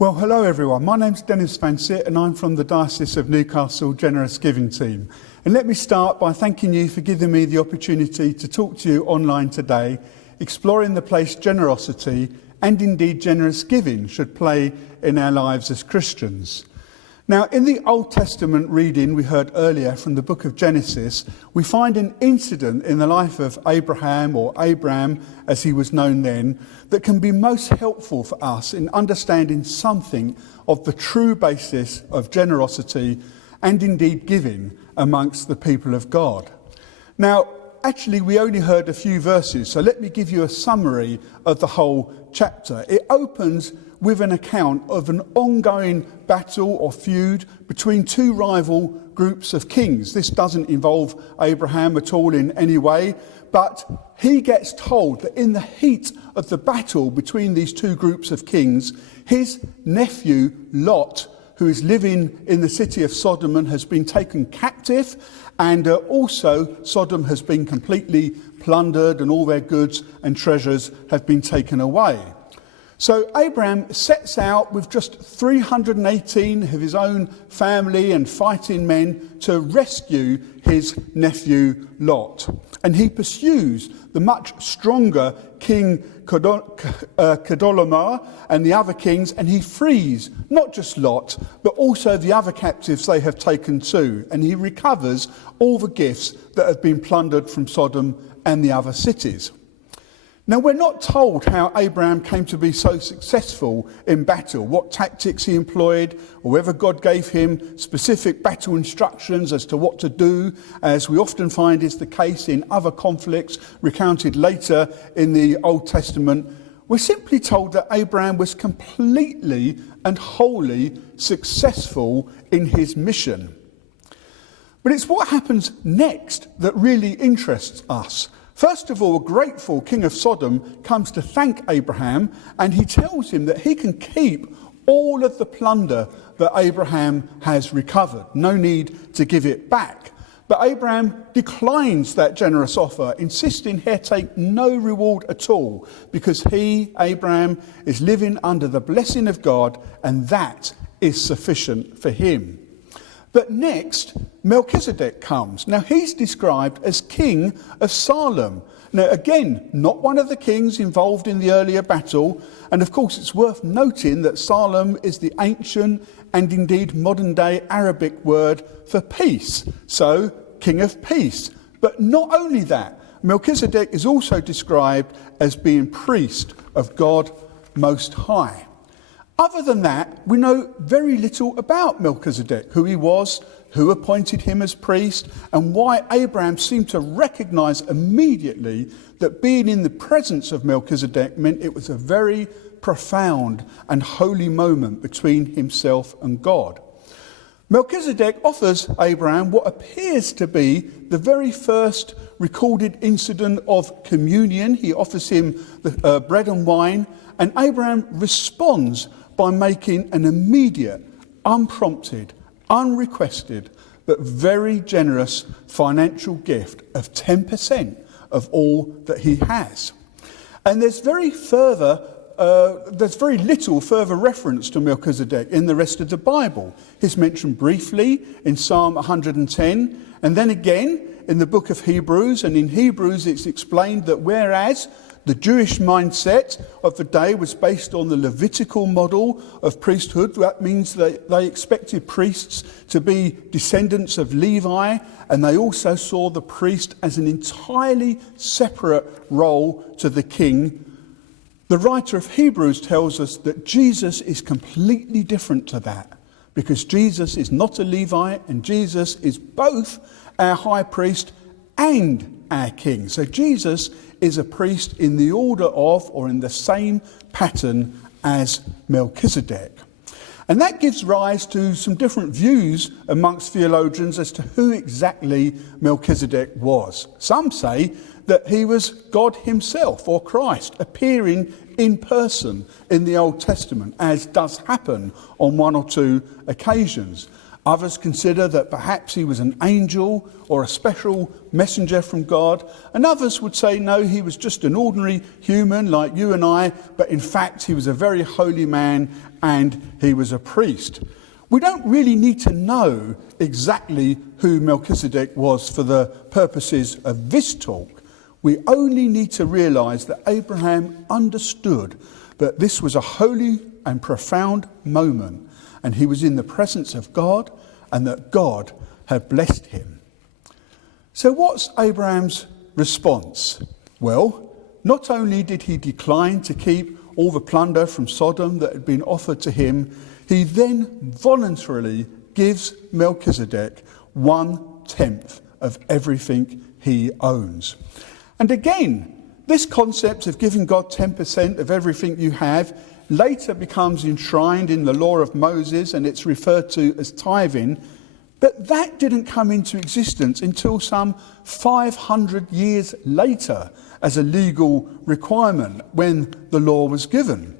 Well, hello everyone. My name's Dennis Fancett and I'm from the Diocese of Newcastle Generous Giving Team. And let me start by thanking you for giving me the opportunity to talk to you online today, exploring the place generosity and indeed generous giving should play in our lives as Christians. Now, in the Old Testament reading we heard earlier from the book of Genesis, we find an incident in the life of Abraham, or Abram as he was known then, that can be most helpful for us in understanding something of the true basis of generosity and indeed giving amongst the people of God. Now, actually, we only heard a few verses, so let me give you a summary of the whole chapter. It opens with an account of an ongoing battle or feud between two rival groups of kings. This doesn't involve Abraham at all in any way, but he gets told that in the heat of the battle between these two groups of kings, his nephew Lot, who is living in the city of Sodom and has been taken captive, and also Sodom has been completely plundered and all their goods and treasures have been taken away. So Abraham sets out with just 318 of his own family and fighting men to rescue his nephew Lot. And he pursues the much stronger King Chedorlaomer and the other kings, and he frees not just Lot, but also the other captives they have taken too. And he recovers all the gifts that have been plundered from Sodom and the other cities. Now, we're not told how Abraham came to be so successful in battle, what tactics he employed, or whether God gave him specific battle instructions as to what to do, as we often find is the case in other conflicts recounted later in the Old Testament. We're simply told that Abraham was completely and wholly successful in his mission. But it's what happens next that really interests us. First of all, a grateful king of Sodom comes to thank Abraham, and he tells him that he can keep all of the plunder that Abraham has recovered. No need to give it back. But Abraham declines that generous offer, insisting he take no reward at all, because he, Abraham, is living under the blessing of God, and that is sufficient for him. But next, Melchizedek comes. Now, he's described as king of Salem. Now, again, not one of the kings involved in the earlier battle. And of course, it's worth noting that Salem is the ancient and indeed modern-day Arabic word for peace. So, king of peace. But not only that, Melchizedek is also described as being priest of God Most High. Other than that, we know very little about Melchizedek, who he was, who appointed him as priest, and why Abraham seemed to recognize immediately that being in the presence of Melchizedek meant it was a very profound and holy moment between himself and God. Melchizedek offers Abraham what appears to be the very first recorded incident of communion. He offers him the bread and wine, and Abraham responds by making an immediate, unprompted, unrequested, but very generous financial gift of 10% of all that he has. And there's very little further reference to Melchizedek in the rest of the Bible. He's mentioned briefly in Psalm 110, and then again in the book of Hebrews. And in Hebrews it's explained that whereas the Jewish mindset of the day was based on the Levitical model of priesthood. That means that they expected priests to be descendants of Levi, and they also saw the priest as an entirely separate role to the king. The writer of Hebrews tells us that Jesus is completely different to that, because Jesus is not a Levite, and Jesus is both our high priest and our king. So Jesus is a priest in the order of, or in the same pattern as Melchizedek. And that gives rise to some different views amongst theologians as to who exactly Melchizedek was. Some say that he was God himself, or Christ, appearing in person in the Old Testament, as does happen on one or two occasions. Others consider that perhaps he was an angel or a special messenger from God. And others would say, no, he was just an ordinary human like you and I, but in fact he was a very holy man and he was a priest. We don't really need to know exactly who Melchizedek was for the purposes of this talk. We only need to realise that Abraham understood that this was a holy and profound moment, and he was in the presence of God, and that God had blessed him. So what's Abraham's response? Well, not only did he decline to keep all the plunder from Sodom that had been offered to him, he then voluntarily gives Melchizedek 1/10 of everything he owns. And again, this concept of giving God 10% of everything you have later becomes enshrined in the law of Moses, and it's referred to as tithing. But that didn't come into existence until some 500 years later as a legal requirement when the law was given.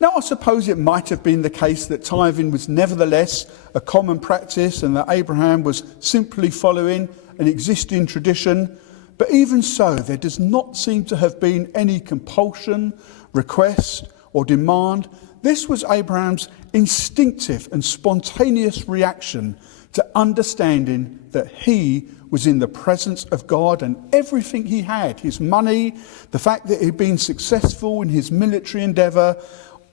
Now, I suppose it might have been the case that tithing was nevertheless a common practice and that Abraham was simply following an existing tradition. But even so, there does not seem to have been any compulsion, request, or demand. This was Abraham's instinctive and spontaneous reaction to understanding that he was in the presence of God, and everything he had, his money, the fact that he'd been successful in his military endeavour,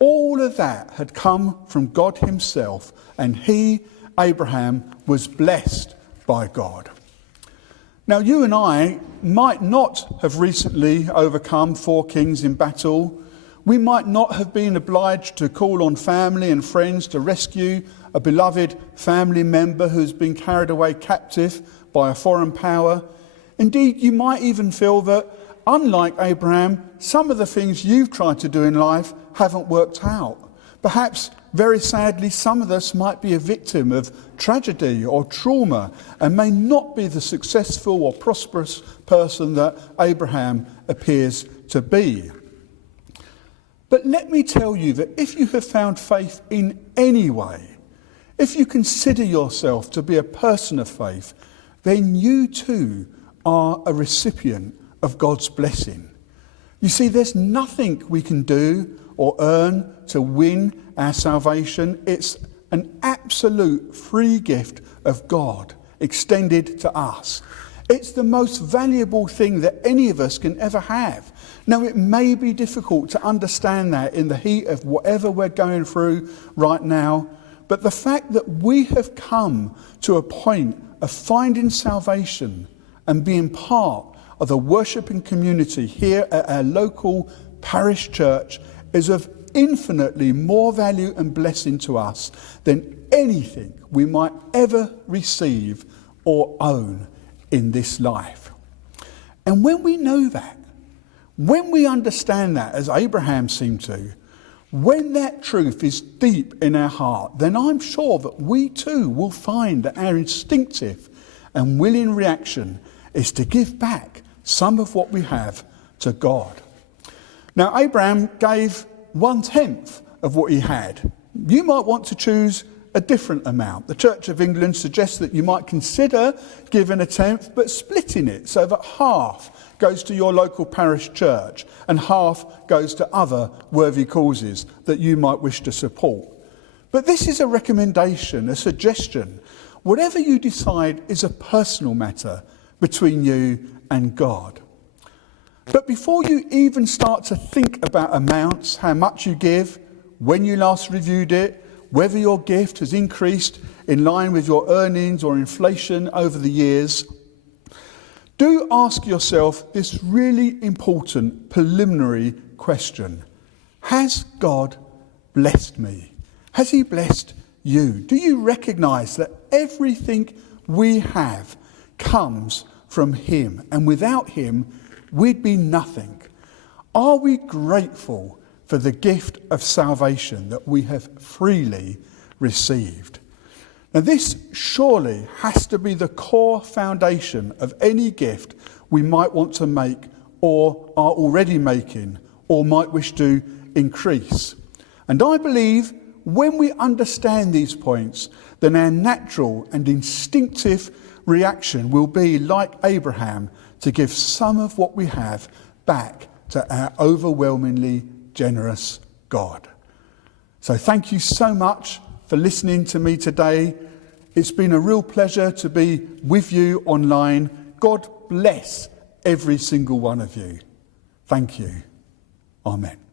all of that had come from God himself, and he, Abraham, was blessed by God. Now, you and I might not have recently overcome 4 kings in battle. We might not have been obliged to call on family and friends to rescue a beloved family member who's been carried away captive by a foreign power. Indeed, you might even feel that, unlike Abraham, some of the things you've tried to do in life haven't worked out. Perhaps, very sadly, some of us might be a victim of tragedy or trauma and may not be the successful or prosperous person that Abraham appears to be. But let me tell you that if you have found faith in any way, if you consider yourself to be a person of faith, then you too are a recipient of God's blessing. You see, there's nothing we can do or earn to win our salvation. It's an absolute free gift of God extended to us. It's the most valuable thing that any of us can ever have. Now, it may be difficult to understand that in the heat of whatever we're going through right now, but the fact that we have come to a point of finding salvation and being part of the worshipping community here at our local parish church is of infinitely more value and blessing to us than anything we might ever receive or own in this life. And when we know that, when we understand that, as Abraham seemed to, when that truth is deep in our heart, then I'm sure that we too will find that our instinctive and willing reaction is to give back some of what we have to God. Now, Abraham gave 1/10 of what he had. You might want to choose a different amount. The Church of England suggests that you might consider giving 1/10, but splitting it so that half goes to your local parish church and half goes to other worthy causes that you might wish to support. But this is a recommendation, a suggestion. Whatever you decide is a personal matter between you and God. But before you even start to think about amounts, how much you give, when you last reviewed it, whether your gift has increased in line with your earnings or inflation over the years, do ask yourself this really important preliminary question. Has God blessed me? Has he blessed you? Do you recognise that everything we have comes from him, and without him we'd be nothing? Are we grateful for the gift of salvation that we have freely received? Now, this surely has to be the core foundation of any gift we might want to make or are already making or might wish to increase. And I believe when we understand these points, then our natural and instinctive reaction will be like Abraham, to give some of what we have back to our overwhelmingly generous God. So thank you so much for listening to me today. It's been a real pleasure to be with you online. God bless every single one of you. Thank you. Amen.